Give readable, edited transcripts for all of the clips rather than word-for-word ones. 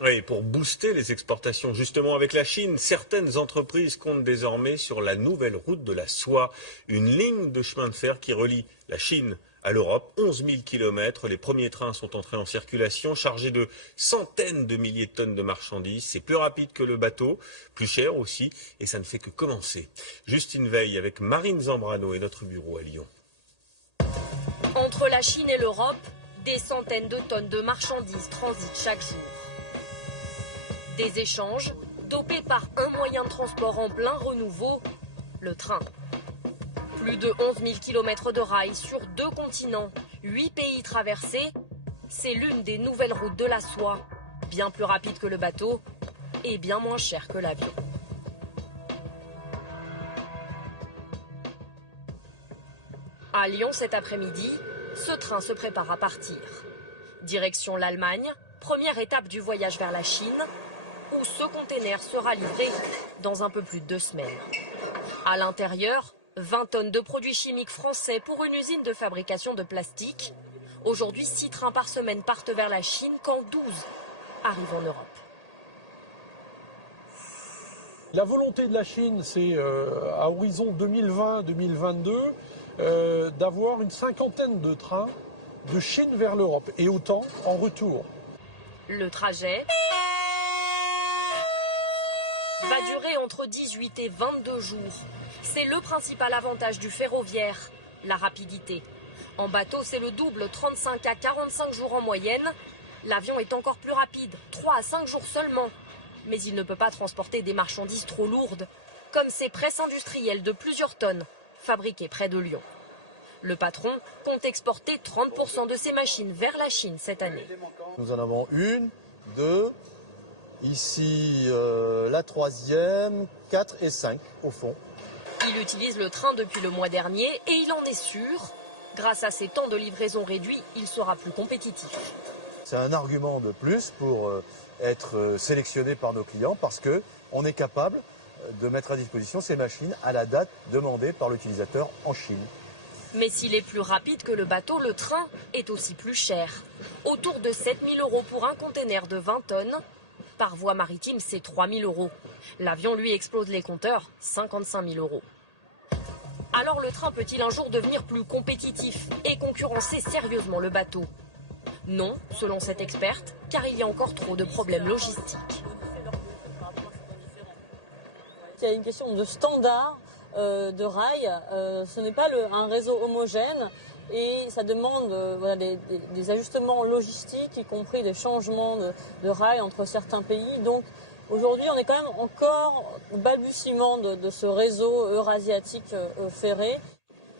Oui, pour booster les exportations justement avec la Chine, certaines entreprises comptent désormais sur la nouvelle route de la soie, une ligne de chemin de fer qui relie la Chine à l'Europe, 11 000 kilomètres. Les premiers trains sont entrés en circulation, chargés de centaines de milliers de tonnes de marchandises. C'est plus rapide que le bateau, plus cher aussi, et ça ne fait que commencer. Justine Veil avec Marine Zambrano et notre bureau à Lyon. Entre la Chine et l'Europe, des centaines de tonnes de marchandises transitent chaque jour. Des échanges dopés par un moyen de transport en plein renouveau, le train. Plus de 11 000 kilomètres de rails sur 2 continents, 8 pays traversés, c'est l'une des nouvelles routes de la soie, bien plus rapide que le bateau et bien moins cher que l'avion. À Lyon cet après-midi, ce train se prépare à partir. Direction l'Allemagne, première étape du voyage vers la Chine, où ce container sera livré dans un peu plus de 2 semaines. À l'intérieur, 20 tonnes de produits chimiques français pour une usine de fabrication de plastique. Aujourd'hui, 6 trains par semaine partent vers la Chine quand 12 arrivent en Europe. La volonté de la Chine, c'est à horizon 2020-2022 d'avoir une cinquantaine de trains de Chine vers l'Europe et autant en retour. Le trajet va durer entre 18 et 22 jours. C'est le principal avantage du ferroviaire, la rapidité. En bateau, c'est le double, 35 à 45 jours en moyenne. L'avion est encore plus rapide, 3 à 5 jours seulement. Mais il ne peut pas transporter des marchandises trop lourdes, comme ces presses industrielles de plusieurs tonnes, fabriquées près de Lyon. Le patron compte exporter 30% de ses machines vers la Chine cette année. Nous en avons 1, 2, ici la 3e, 4 et 5 au fond. Il utilise le train depuis le mois dernier et il en est sûr. Grâce à ses temps de livraison réduits, il sera plus compétitif. C'est un argument de plus pour être sélectionné par nos clients parce qu'on est capable de mettre à disposition ces machines à la date demandée par l'utilisateur en Chine. Mais s'il est plus rapide que le bateau, le train est aussi plus cher. Autour de 7 000 € pour un container de 20 tonnes. Par voie maritime, c'est 3 000 €. L'avion, lui, explose les compteurs, 55 000 €. Alors le train peut-il un jour devenir plus compétitif et concurrencer sérieusement le bateau? Non, selon cette experte, car il y a encore trop de problèmes logistiques. Il y a une question de standard de rails. Ce n'est pas un réseau homogène et ça demande des ajustements logistiques, y compris des changements de rails entre certains pays. Donc aujourd'hui, on est quand même encore au balbutiement de ce réseau eurasiatique ferré.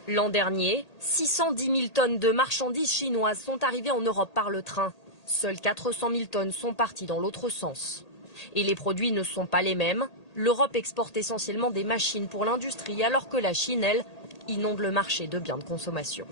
L'an dernier, 610 000 tonnes de marchandises chinoises sont arrivées en Europe par le train. Seules 400 000 tonnes sont parties dans l'autre sens. Et les produits ne sont pas les mêmes. L'Europe exporte essentiellement des machines pour l'industrie, alors que la Chine, elle, inonde le marché de biens de consommation.